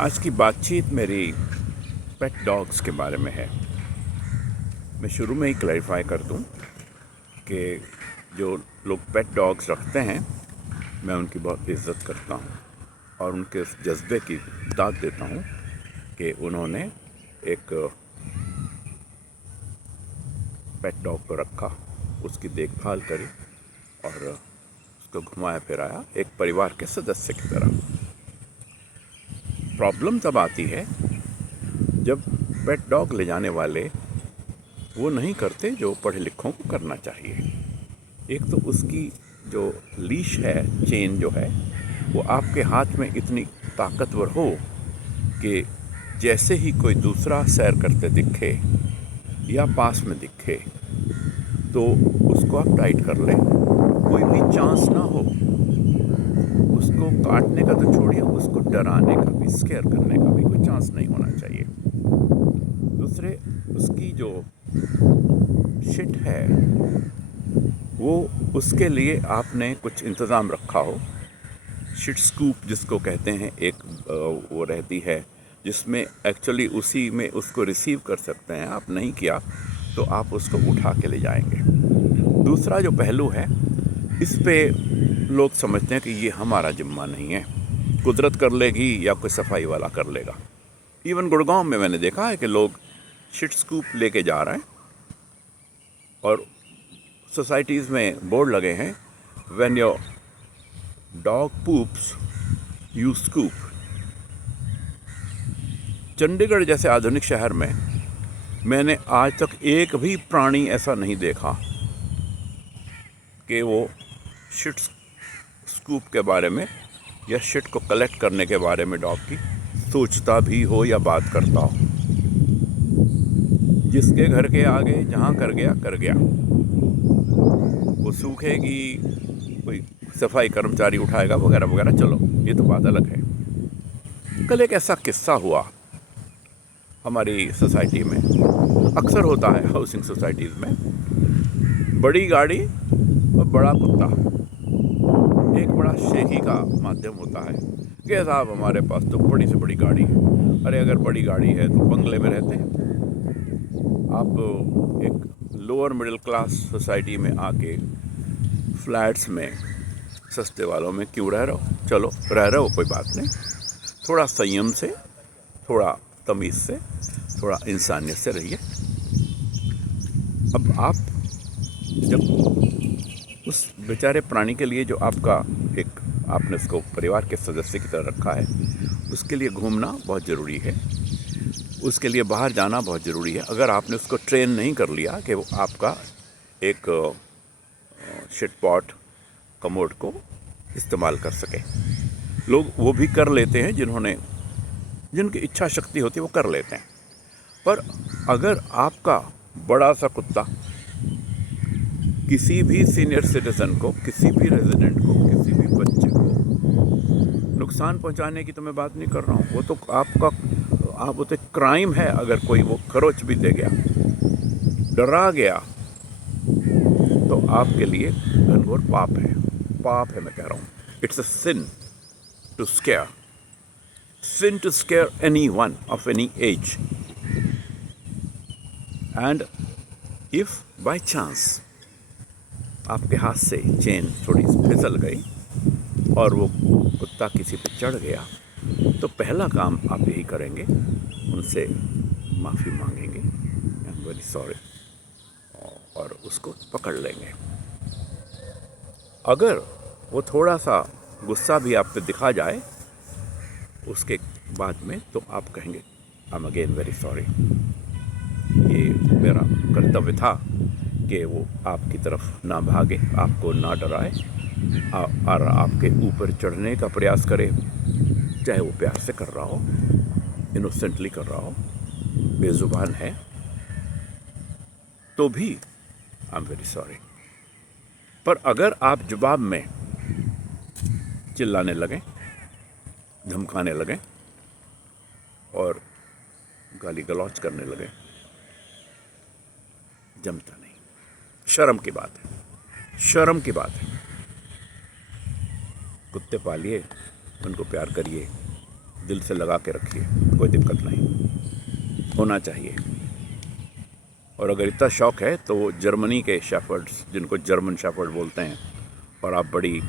आज की बातचीत मेरी पेट डॉग्स के बारे में है। मैं शुरू में ही क्लैरिफाई कर दूं कि जो लोग पेट डॉग्स रखते हैं मैं उनकी बहुत इज़्ज़त करता हूं और उनके उस जज्बे की दाद देता हूं कि उन्होंने एक पेट डॉग को रखा, उसकी देखभाल करी और उसको घुमाया फिराया एक परिवार के सदस्य की तरह। प्रॉब्लम तब आती है जब पेट डॉग ले जाने वाले वो नहीं करते जो पढ़े लिखों को करना चाहिए। एक तो उसकी जो लीश है, चेन जो है, वो आपके हाथ में इतनी ताकतवर हो कि जैसे ही कोई दूसरा सैर करते दिखे या पास में दिखे तो उसको आप टाइट कर लें। कोई भी चांस ना हो उसको काटने का, तो छोड़िए, उसको डराने का भी, स्केयर करने का भी कोई चांस नहीं होना चाहिए। दूसरे, उसकी जो शिट है वो, उसके लिए आपने कुछ इंतज़ाम रखा हो। शिट स्कूप जिसको कहते हैं, एक वो रहती है जिसमें एक्चुअली उसी में उसको रिसीव कर सकते हैं। आप नहीं किया तो आप उसको उठा के ले जाएंगे। दूसरा जो पहलू है, इस पे लोग समझते हैं कि ये हमारा जिम्मा नहीं है, कुदरत कर लेगी या कोई सफाई वाला कर लेगा। इवन गुड़गांव में मैंने देखा है कि लोग शिट स्कूप लेके जा रहे हैं और सोसाइटीज़ में बोर्ड लगे हैं, when your dog poops you scoop. Chandigarh जैसे आधुनिक शहर में मैंने आज तक एक भी प्राणी ऐसा नहीं देखा कि वो शिट स्कूप के बारे में या शिट को कलेक्ट करने के बारे में डॉग की सोचता भी हो या बात करता हो। जिसके घर के आगे जहाँ कर गया, वो सूखेगी, कोई सफाई कर्मचारी उठाएगा वगैरह वगैरह। चलो, ये तो बात अलग है। कल एक ऐसा किस्सा हुआ हमारी सोसाइटी में, अक्सर होता है हाउसिंग सोसाइटीज़ में, बड़ी गाड़ी और बड़ा कुत्ता एक बड़ा शेखी का माध्यम होता है कि साहब हमारे पास तो बड़ी से बड़ी गाड़ी है। अरे अगर बड़ी गाड़ी है तो बंगले में रहते हैं आप। एक लोअर मिडिल क्लास सोसाइटी में आके फ्लैट्स में सस्ते वालों में क्यों रह रहे हो? चलो रह रहे हो, कोई बात नहीं। थोड़ा संयम से, थोड़ा तमीज़ से, थोड़ा इंसानियत से रहिए। अब आप जब उस बेचारे प्राणी के लिए, जो आपने उसको परिवार के सदस्य की तरह रखा है, उसके लिए घूमना बहुत ज़रूरी है, उसके लिए बाहर जाना बहुत ज़रूरी है। अगर आपने उसको ट्रेन नहीं कर लिया कि वो आपका एक शिट पॉट, कमोड को इस्तेमाल कर सके। लोग वो भी कर लेते हैं जिनकी इच्छा शक्ति होती है, वो कर लेते हैं। पर अगर आपका बड़ा सा कुत्ता किसी भी सीनियर सिटीज़न को, किसी भी रेजिडेंट को, किसी भी बच्चे को नुकसान पहुंचाने की तो मैं बात नहीं कर रहा हूँ, वो तो वो तो क्राइम है। अगर कोई वो खरोच भी दे गया, डरा गया, तो आपके लिए घनघोर पाप है। पाप है, मैं कह रहा हूँ। It's a sin to scare anyone of any age. And if by chance आपके हाथ से चेन थोड़ी फिसल गई और वो कुत्ता किसी पे चढ़ गया, तो पहला काम आप यही करेंगे, उनसे माफ़ी मांगेंगे, आई एम वेरी सॉरी, और उसको पकड़ लेंगे। अगर वो थोड़ा सा गुस्सा भी आप पे दिखा जाए उसके बाद में, तो आप कहेंगे I am again very sorry. ये मेरा कर्तव्य था कि वो आपकी तरफ ना भागे, आपको ना डराए और आपके ऊपर चढ़ने का प्रयास करे, चाहे वो प्यार से कर रहा हो, इनोसेंटली कर रहा हो, बेजुबान है, तो भी आई एम वेरी सॉरी। पर अगर आप जवाब में चिल्लाने लगें, धमकाने लगें और गाली गलौज करने लगें, जमता नहीं। शर्म की बात है, शर्म की बात है। कुत्ते पालिए, उनको प्यार करिए, दिल से लगा के रखिए, कोई दिक्कत नहीं, होना चाहिए। और अगर इतना शौक है तो जर्मनी के शेफर्ड्स, जिनको जर्मन शेफर्ड बोलते हैं, और आप बड़ी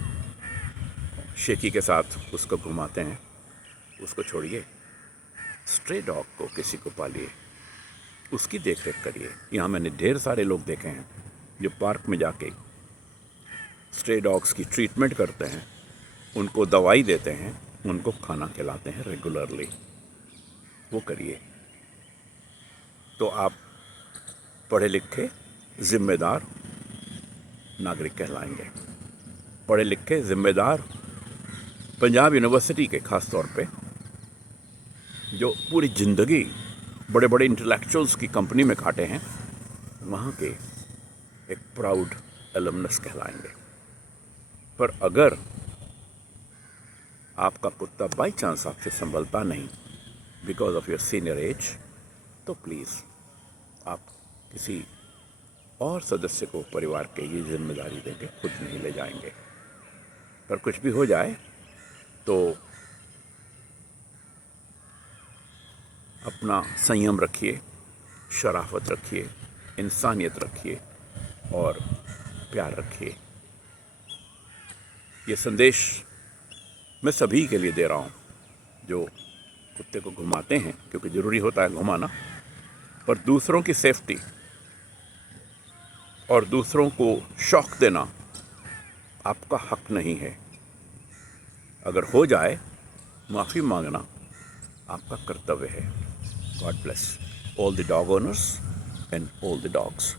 शेकी के साथ उसको घुमाते हैं, उसको छोड़िए। स्ट्रे डॉग को किसी को पालिए, उसकी देख रेख करिए। यहाँ मैंने ढेर सारे लोग देखे हैं जो पार्क में जाके स्ट्रे डॉग्स की ट्रीटमेंट करते हैं, उनको दवाई देते हैं, उनको खाना खिलाते हैं रेगुलरली। वो करिए तो आप पढ़े लिखे जिम्मेदार नागरिक कहलाएंगे। पढ़े लिखे जिम्मेदार पंजाब यूनिवर्सिटी के ख़ास तौर पे, जो पूरी ज़िंदगी बड़े बड़े इंटेलेक्चुअल्स की कंपनी में काटे हैं, वहाँ के एक प्राउड एलुमनस कहलाएंगे। पर अगर आपका कुत्ता बाई चांस आपसे संभलता नहीं because of your senior age, तो प्लीज़ आप किसी और सदस्य को परिवार के ये जिम्मेदारी देंगे, खुद नहीं ले जाएंगे। पर कुछ भी हो जाए तो अपना संयम रखिए, शराफत रखिए, इंसानियत रखिए और प्यार रखिए। ये संदेश मैं सभी के लिए दे रहा हूँ जो कुत्ते को घुमाते हैं, क्योंकि ज़रूरी होता है घुमाना, पर दूसरों की सेफ्टी और दूसरों को शौक देना आपका हक नहीं है। अगर हो जाए, माफ़ी मांगना आपका कर्तव्य है। God bless all the dog owners and all the dogs.